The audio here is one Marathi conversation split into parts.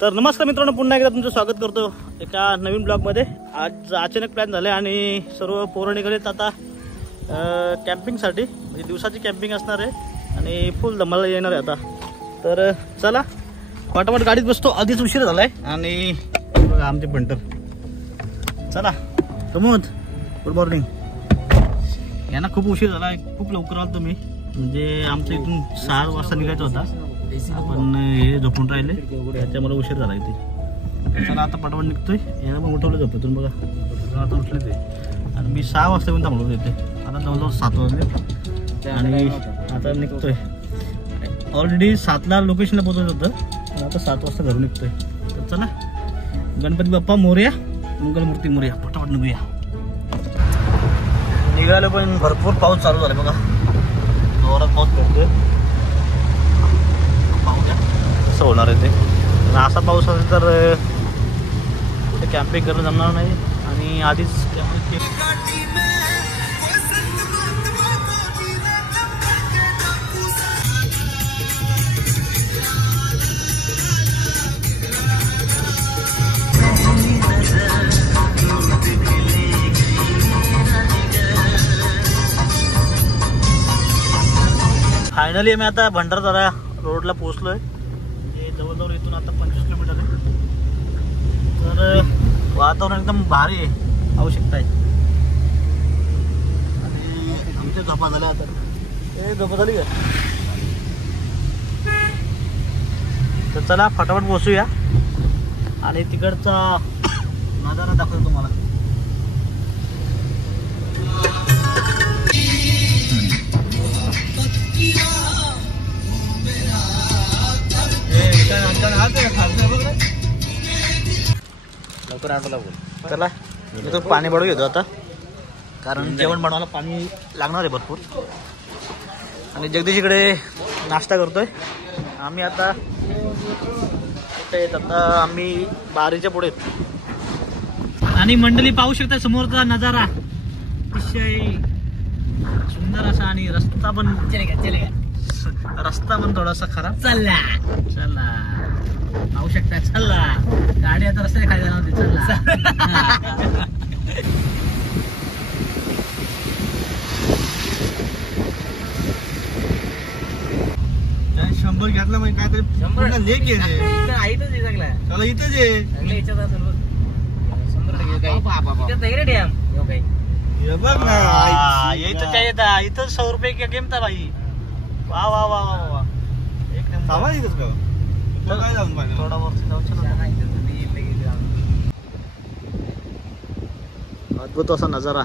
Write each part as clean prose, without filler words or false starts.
तर नमस्कार मित्रांनो, पुन्हा एकदा तुमचं स्वागत करतो एका नवीन ब्लॉगमध्ये। आज अचानक प्लॅन झाले आणि सर्व पोरं निघालेत आता कॅम्पिंगसाठी। म्हणजे दिवसाची कॅम्पिंग असणार आहे आणि फुल धमाला येणार आहे आता। तर चला फटाफट गाडीत बसतो, आधीच उशीर झालाय। आणि बघा आमचे बंटर, चला प्रमोद गुड मॉर्निंग। यांना खूप उशीर झाला, खूप लवकर आलो तुम्ही। म्हणजे आमचं इथून 6 वाजता निघायचं होता, पण हे झोपून राहिले त्याच्यामुळे उशीर झाला इथे। चला आता पटपट निघतोय। याला पण उठवलं झोपेतून, बघा आता उठले ते। आणि मी 6 वाजता येऊन थांबलो इथे, आता जवळजवळ 7 वाजले आणि आता निघतोय। ऑलरेडी 7ला लोकेशनला पोहोचत होतं, पण आता 7 वाजता घरून निघतोय। तर चला, गणपती बाप्पा मोरया, मंगलमूर्ती मोरया, पटापट निघूया। निघालो पण भरपूर पाऊस चालू झाला बघा, जोरात पाऊस पडतोय। कसं होणार आहे ते, असा पाऊस असेल तर कुठे कॅम्पिंग करणं जमणार नाही। आणि आधीच फायनली मी आता भंडारदरा रोडला पोहोचलोय। जवळजवळ इथून आता 25 किलोमीटर आहे। तर वातावरण एकदम भारी आहे, आवश्यकता आहे। आणि आमच्या झोपा झाल्या आता, ए झोपा झाली का? तर चला फटाफट बसूया आणि तिकडचा नजारा दाखवतो तुम्हाला। लवकर आठवला बोल। चला मी तो पाणी बडू घेतो आता, कारण जेवण बनवायला पाणी लागणार आहे भरपूर। आणि जगदीश इकडे नाश्ता करतोय। आम्ही आता कुठे येत, आता आम्ही बारीच्या पुढे। आणि मंडळी पाहू शकता समोरचा नजारा, अतिशय सुंदर असा। आणि रस्ता पण थोडासा खराब चला पाहू शकता। चला गाडी आता रस्त्याने खाली जाणार होती, चला 100 घेतला म्हणजे काय तरी 100 लेक आहे चला इथेच आहे। 100 रुपये क्या गेम था भाई, वाह वाह वाह वाह वाह, एक नंबर। थोडा वरती जाऊ, अद्भुत असा नजारा।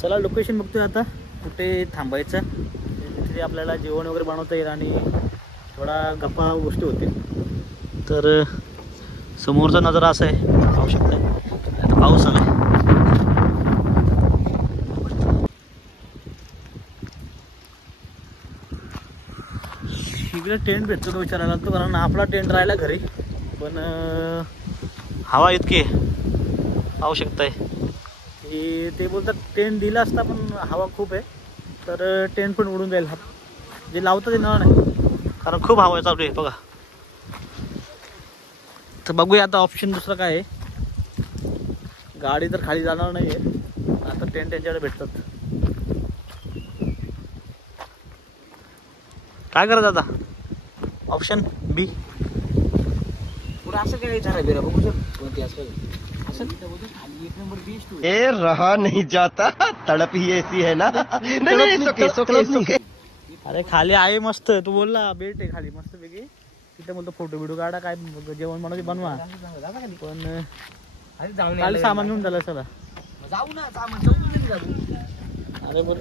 चला लोकेशन बघतोय आता, कुठे थांबायचं तिथे आपल्याला जेवण वगैरे बनवता येईल आणि थोडा गप्पा गोष्टी होतील। तर समोरचा नजारा असा आहे, पाहू शकताय। आता पाऊस आलाय, इकडे टेंट भेटतो का विचारायला तो, कारण आपला टेंट राहिला घरी। पण हवा इतकी पाहू शकताय की ते बोलतात टेंट दिला असता, पण हवा खूप आहे तर टेंट पण उडून जाईल। जे लावतं ते नळ नाही, कारण खूप हवा चालू आहे बघा। तर बघूया आता ऑप्शन दुसरं काय आहे। गाडी तर खाली जाणार नाही आहे, आता टेंट त्यांच्याकडे भेटतात। काय करायचं आता, ऑप्शन बी असं काय रहा नहीं जाता, तड़प ही ऐसी है ना। अरे खाली आहे मस्त, तू बोलला बेट आहे खाली मस्त पैकी, तिथे बोलतो फोटो बिडो काढा, काय जेवण बनवते बनवा। पण खाली सामान घेऊन झालं, चला जाऊ ना, अरे बोल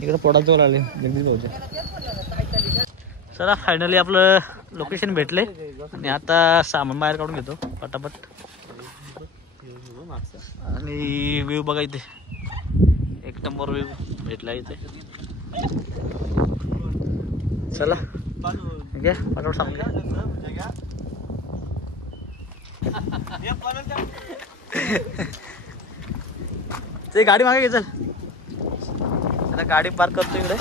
इकडे पोटात जवळ आले जगदीश भाऊच्या। चला फायनली आपलं लोकेशन भेटले आणि आता सामान बाहेर काढून घेतो पटापट। आणि व्ह्यू बघा इथे, एक नंबर व्ह्यू भेटला इथे। चला घ्या पटापट सामान घ्या। ते गाडी मागे घे, चल आता गाडी पार्क करतो इकडे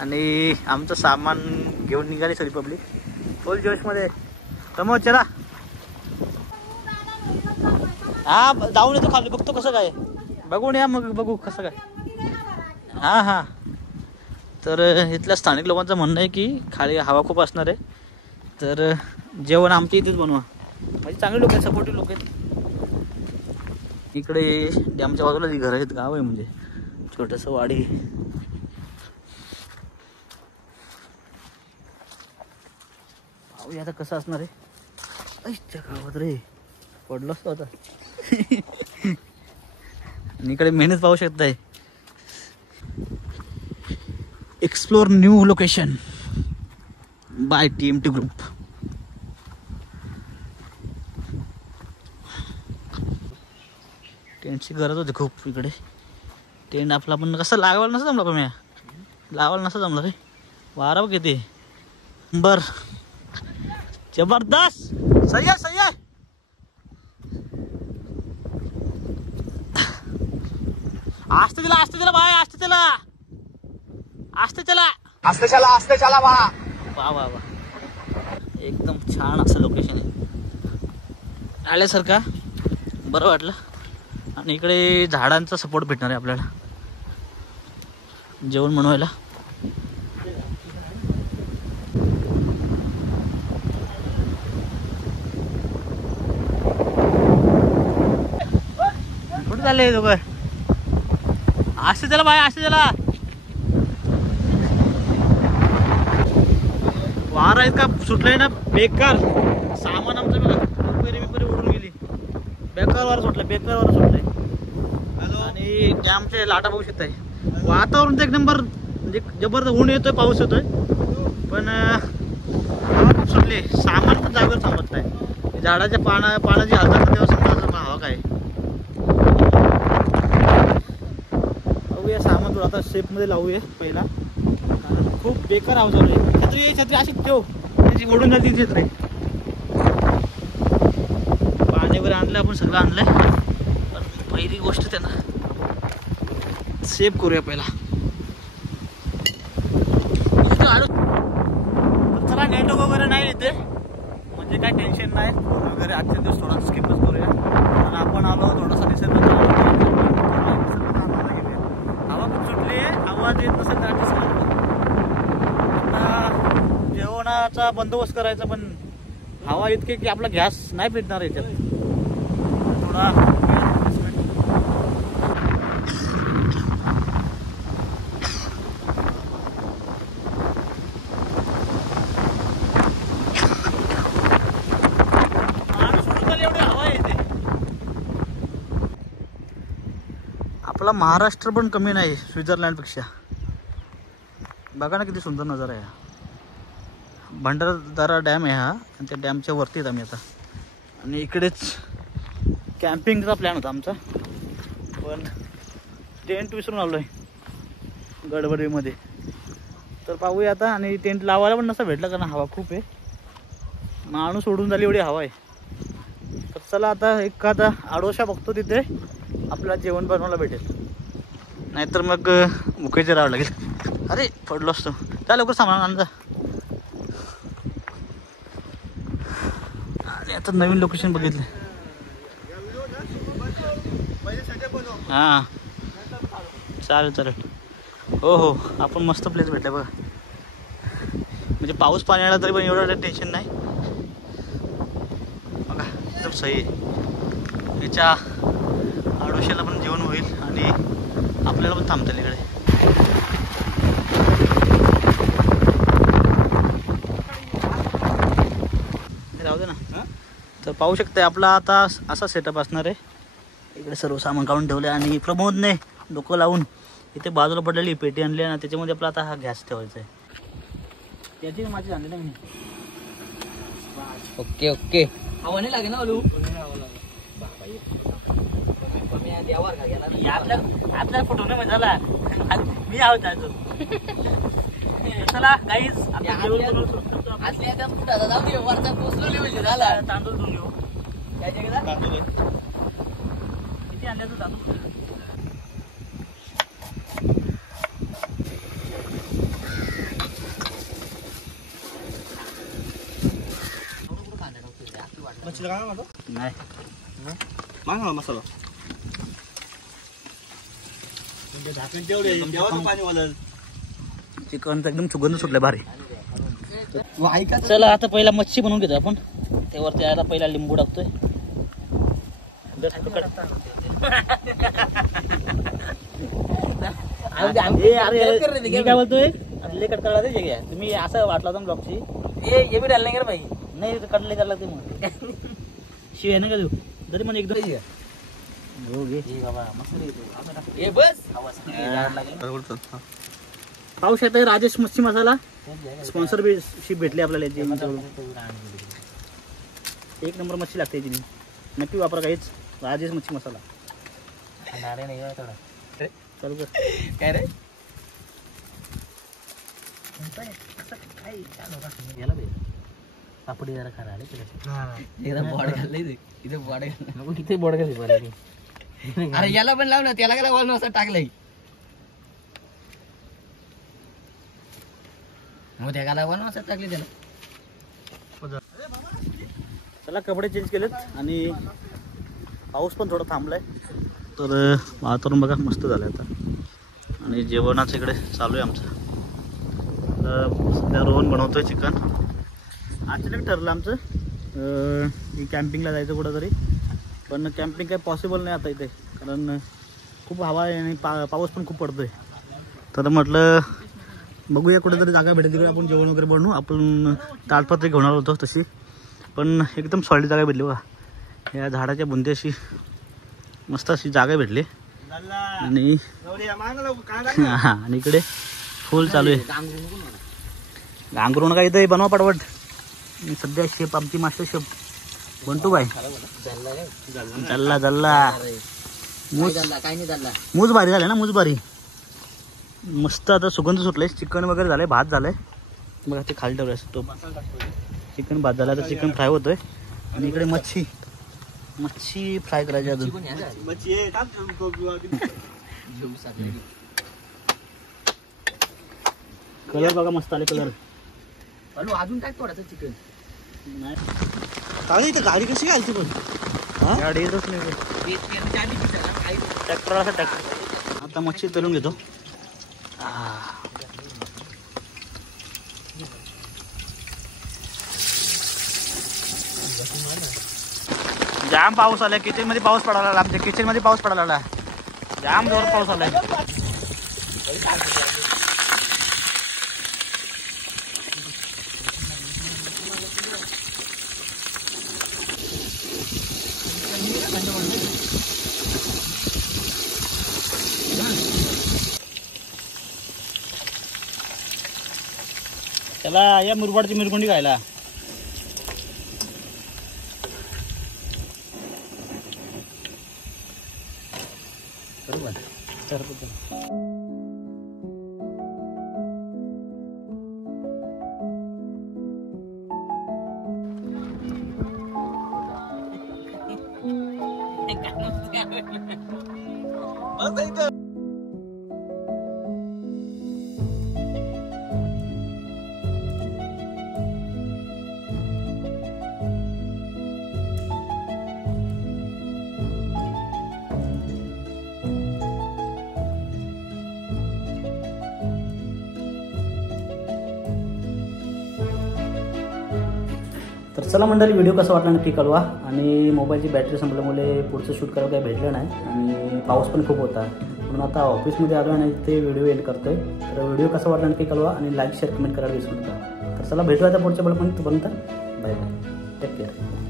आणि आमचं सामान घेऊन निघाली सगळी पब्लिक फुल जोशमध्ये. प्रमोद चला. हा जाऊन येतो खाली बघतो कसं काय बघून या मग बघू कसं काय. हां हां तर इथल्या स्थानिक लोकांचं म्हणणं आहे की खाली हवा खूप असणार आहे तर जेवण आमच्या इथेच बनवा. म्हणजे चांगले लोक आहेत सपोर्टिव्ह लोक आहेत. इकडे डॅमच्या बाजूला जी घरं आहेत गाव आहे म्हणजे छोटंसं वाडी. पाहूया आता कसं असणार आहे. त्या गावात रे पडलो असतो आता. आणि इकडे मेहनत पाहू शकताय. Explore new location by TMT ग्रुप. टेंटची गरज होती खूप इकडे. टेंट आपला पण कसं लावायला नसं जमला पण मी लावायला नसं जमलं रे. वारा बघ किती बर जबरदस्त. सही आहे सही आहे. आस्ते चला बाय आस्ते चला आस्ते चला आस्ते चला आस्ते चला वा वा वा वा. एकदम छान असं लोकेशन आहे. आल्यासारखा बरं वाटलं. आणि इकडे झाडांचा सपोर्ट भेटणार आहे आपल्याला जेवण बनवायला. कुठे चालले दोघं. असते चला बाय असते चला. वारा इतका सुटलाय ना बेकार. सामान आमचं बघा पेरी उडून गेली. बेकार वारा सुटलाय बेकार वारा सुटलाय. आणि डॅमचे लाटा बघू शकताय. वातावरण तर एक नंबर म्हणजे जबरदस्त. ऊन येतोय पाऊस येतोय पण हवा खूप सुटली. सामान पण जागेवर थांबत नाही. झाडाच्या पानाची हालचाल तेव्हा समजा हवा काय. बघूया सामान थोडं आता शेपमध्ये लावूया पहिला कारण खूप बेकार हवा चालू आहे. छत्री अशी ठेव त्याची ओढून जाते ती छत्री. पाणी वगैरे आणलं आपण सगळं आणलंय पण पहिली गोष्ट त्यांना सेफ करूया पहिला. चला नेटवर्क वगैरे नाही इथे म्हणजे काय टेन्शन नाही वगैरे. आजच्या दिवस थोडा स्किपच करूया आणि आपण आलो थोडासा निसर्ग हवा खूप सुटली आहे. आवाज येत नसेल तर आता जेवणाचा बंदोबस्त करायचा पण हवा इतके की आपला गॅस नाही पेटणार याच्यात. थोडा आपला महाराष्ट्र पण कमी नाही स्वित्झर्लंडपेक्षा. बघा ना किती सुंदर नजारा आहे. भंडारदरा डॅम आहे हा आणि त्या डॅमच्या वरती आहेत आम्ही आता. आणि इकडेच कॅम्पिंगचा प्लॅन होता आमचा पण टेंट विसरून आलो आहे गडबडीमध्ये. तर पाहूया आता. आणि टेंट लावायला पण नसं भेटलं कारण हवा खूप आहे. माणूस सोडून झाली एवढी हवा आहे. तर चला आता एखादा आडोशा बघतो तिथे आपल्याला जेवण बनवायला भेटेल. नाहीतर मग मुकेचे राहावं लागेल. अरे पडलो असतो. त्या लवकर सामान आणजा. आणि आता नवीन लोकेशन बघितलं. हां चालेल चालेल. हो हो आपण मस्त प्लेस भेटला बघा. म्हणजे पाऊस पाणी आला तरी पण एवढं टेन्शन नाही बघा. एकदम सही आहे. याच्या आडोशाला पण जेवण होईल आणि आपल्याला पण थांबता येईल इकडे. राहू दे ना. तर पाहू शकता आपला आता असा सेटअप असणार आहे. इकडे सर्व सामान काढून ठेवलं आणि प्रमोदने डोकं लावून इथे बाजूला पडलेली पेटी आणली आणि त्याच्यामध्ये आपला आता हा गॅस ठेवायचा आहे. त्याची माझी आणली नाही. Okay okay. हवा नाही लागे ना ओलू. आपल्या फोटो नाही झाला. मी आहोत अजून. चला गाईज तांदूळ घेऊन घेऊ. किती आणले तर तांदूळ नाही मागा मसाला चिकन तर एकदम सुगंध सुटलाय भारी. चला आता पहिला मच्छी बनवून घेतो आपण. त्यावरती आता पहिला लिंबू टाकतोय. मी काय बोलतोय ले कट करायला ते घ्या तुम्ही. असं वाटला होता ब्लॉगची ये भी डालने का भाई. नाही कटले करायला ते मग शिवाय ना का देऊ तरी म्हणजे एकदम हो घे बाबा मस्त ये बस पाऊस येतोय. राजेश मच्छी मसाला स्पॉन्सरशिप भेटली आपल्याला याची. एक नंबर मच्छी लागते याची. नक्की वापरा काहीच. राजेश मच्छी मसाला नाही थोडा चालू कर. काय रे पापडी जरा खरा आले एकदम बॉड घाललंय इथे बॉड नको किती बोर्ड घाली बरं. अरे याला पण लाव ना. त्याला काय लावलं असं टाकलंय मग त्या गाला लावलं असं टाकले त्याला. चला कपडे चेंज केलेत आणि पाऊस पण थोडा थांबलाय. तर वातावरण बघा मस्त झालं आता. आणि जेवणाचं इकडे चालू आहे आमचं. सध्या रोहन बनवतोय चिकन. अचानक ठरलं आमचं कॅम्पिंगला जायचं कुठं तरी. पण कॅम्पिंग काही पॉसिबल नाही आता इथे कारण खूप हवा आहे आणि पाऊस पण खूप पडतोय. तर म्हटलं बघूया कुठेतरी जागा भेटेल तिकडे आपण जेवण वगैरे बनवू. आपण ताडपत्री घेणार होतो तशी पण एकदम सॉलिड जागा भेटली बघा. या झाडाच्या बुंदी अशी मस्त अशी जागा भेटली आणि आणि इकडे फुल चालू आहे. गांगरू नका इथं बनवा पटपट. सध्या शेप आमची मास्टर शेप बंटू बाई जल्ला जल्ला मूज भारी झाले ना. मूज भारी मस्त. आता सुगंध सुटले. चिकन वगैरे झालंय. भात झालंय बघा ते खाली ठेवलं असतो. चिकन भात झाला तर चिकन फ्राय होतोय. आणि इकडे मच्छी फ्राय करायची अजून. कलर बघा मस्त आले कलर. अजून काय थोडासा चिकन नाही इथं गाडी कशी घालते पण गाडी येतच नाही. ट्रॅक्टर असा ट्रॅक्टर. आता मच्छी तळून घेतो. जाम पाऊस आलाय. किचन मध्ये पाऊस पडायला लागला. आमच्या किचन मध्ये पाऊस पडायला लागला. जाम जोरात पाऊस आलाय. त्याला या मुरबाडची मिरकुंडी खायला. बरोबर. तर चला मंडळी व्हिडिओ कसा वाटला नक्की कळवा. आणि मोबाईलची बॅटरी संपल्यामुळे पुढचं शूट करायला काही भेटलं नाही आणि पाऊस पण खूप होता म्हणून आता ऑफिसमध्ये आलो आणि ते व्हिडिओ एंड करतोय. तर व्हिडिओ कसा वाटला नक्की कळवा आणि लाईक शेअर कमेंट करायला विसरू नका. तर चला भेटूया आता पुढच्या वेळेपर्यंत. Bye bye. Take care.